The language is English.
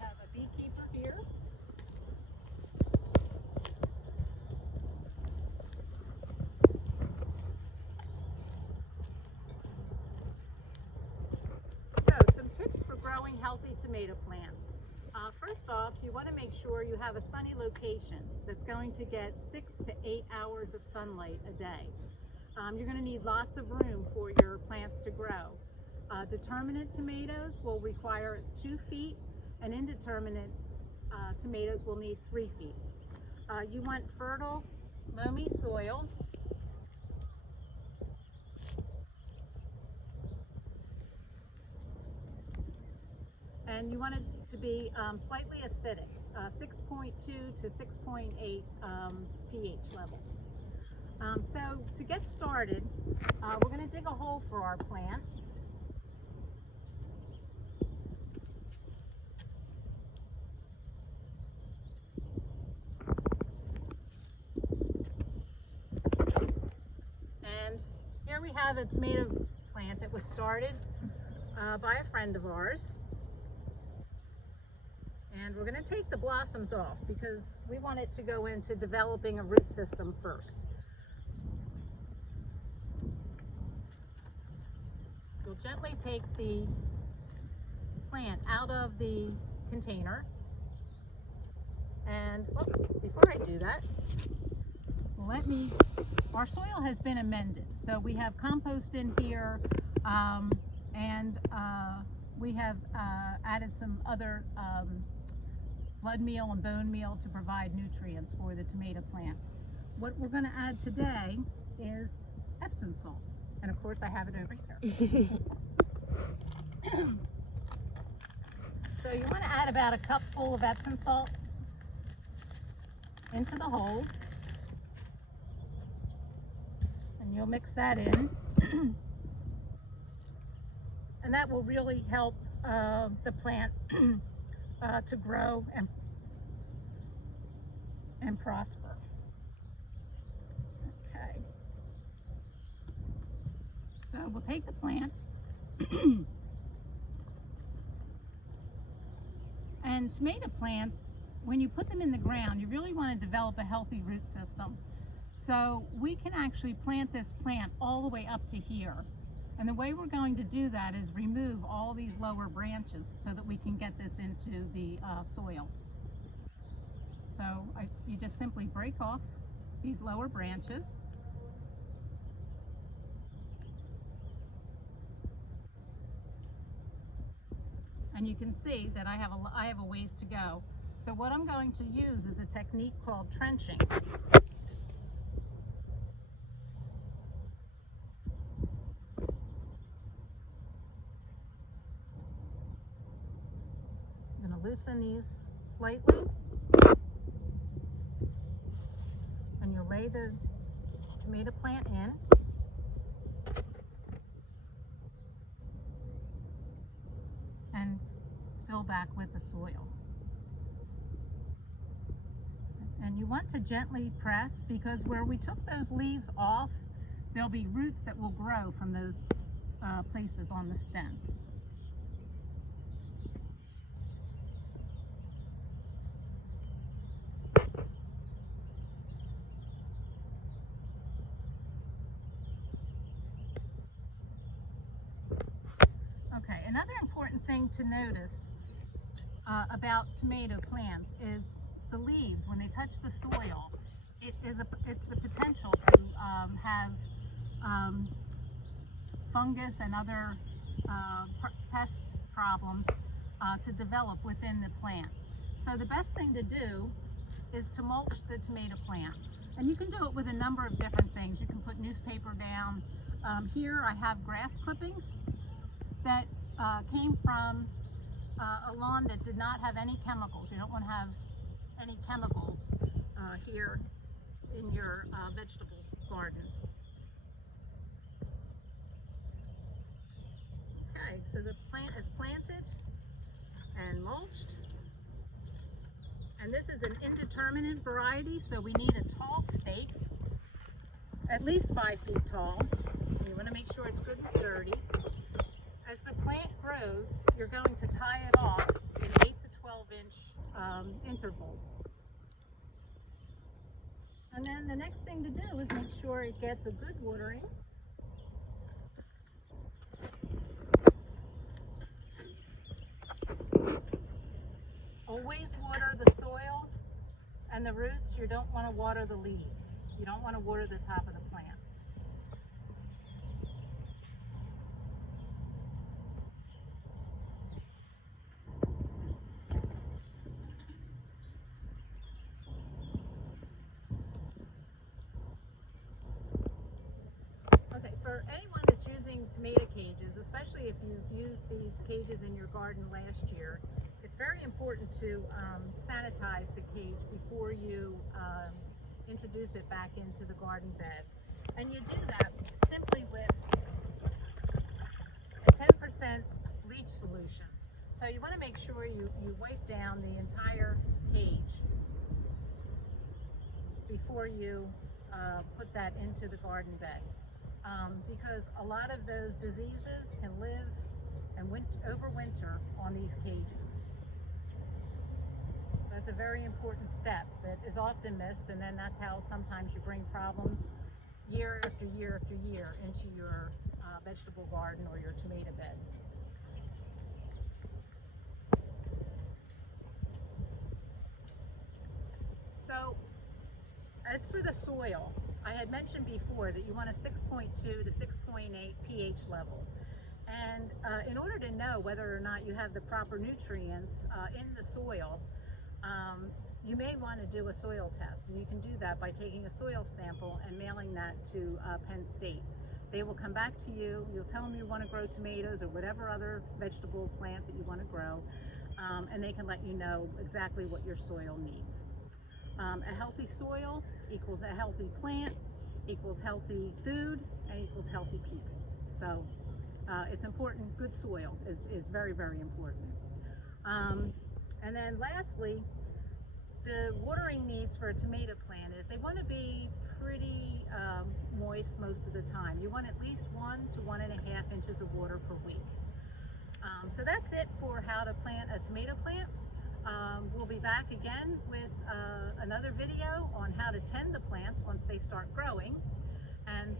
have a beekeeper here. So, some tips for growing healthy tomato plants. First off, you want to make sure you have a sunny location that's going to get 6 to 8 hours of sunlight a day. You're going to need lots of room for your plants to grow. Determinate tomatoes will require 2 feet, and indeterminate tomatoes will need 3 feet. You want fertile, loamy soil. And you want it to be slightly acidic, 6.2 to 6.8 pH level. So to get started, we're going to dig a hole for our plant. And here we have a tomato plant that was started by a friend of ours. And we're going to take the blossoms off because we want it to go into developing a root system first. You'll gently take the plant out of the container. And before I do that, our soil has been amended. So we have compost in here, and we have added some other blood meal and bone meal to provide nutrients for the tomato plant. What we're going to add today is Epsom salt. And of course I have it over here. So you want to add about a cupful of Epsom salt into the hole. And you'll mix that in. And that will really help the plant to grow and prosper. Okay. So we'll take the plant and tomato plants, when you put them in the ground, you really want to develop a healthy root system. So we can actually plant this plant all the way up to here. And the way we're going to do that is remove all these lower branches so that we can get this into the soil. So you just simply break off these lower branches. And you can see that I have a ways to go. So what I'm going to use is a technique called trenching. I'm going to loosen these slightly, and you'll lay the tomato plant in. And fill back with the soil. And you want to gently press, because where we took those leaves off, there'll be roots that will grow from those places on the stem. Okay, another important thing to notice about tomato plants is the leaves, when they touch the soil, it's the potential to have fungus and other pest problems to develop within the plant. So the best thing to do is to mulch the tomato plant. And you can do it with a number of different things. You can put newspaper down. Here I have grass clippings that came from a lawn that did not have any chemicals. You don't want to have any chemicals here in your vegetable garden. Okay, so the plant is planted. and mulched. And this is an indeterminate variety, so we need a tall stake, at least 5 feet tall. You want to make sure it's good and sturdy. As the plant grows, you're going to tie it off in 8 to 12 inch intervals. And then the next thing to do is make sure it gets a good watering. Always water the soil and the roots. You don't want to water the leaves. You don't want to water the top of the plant. Okay, for anyone that's using tomato cages, especially if you've used these cages in your garden last year, it's very important to sanitize the cage before you introduce it back into the garden bed. And you do that simply with a 10% bleach solution. So you want to make sure you wipe down the entire cage before you put that into the garden bed. Because a lot of those diseases can live and overwinter on these cages. So that's a very important step that is often missed, and then that's how sometimes you bring problems year after year after year into your vegetable garden or your tomato bed. So as for the soil, I had mentioned before that you want a 6.2 to 6.8 pH level. And in order to know whether or not you have the proper nutrients in the soil, you may want to do a soil test. And you can do that by taking a soil sample and mailing that to Penn State. They will come back to you. You'll tell them you want to grow tomatoes or whatever other vegetable plant that you want to grow, and they can let you know exactly what your soil needs. A healthy soil equals a healthy plant, equals healthy food, and equals healthy people. So it's important. Good soil is very, very important. And then lastly, the watering needs for a tomato plant is they want to be pretty moist most of the time. You want at least 1 to 1.5 inches of water per week. So that's it for how to plant a tomato plant. We'll be back again with another video on how to tend the plants once they start growing. And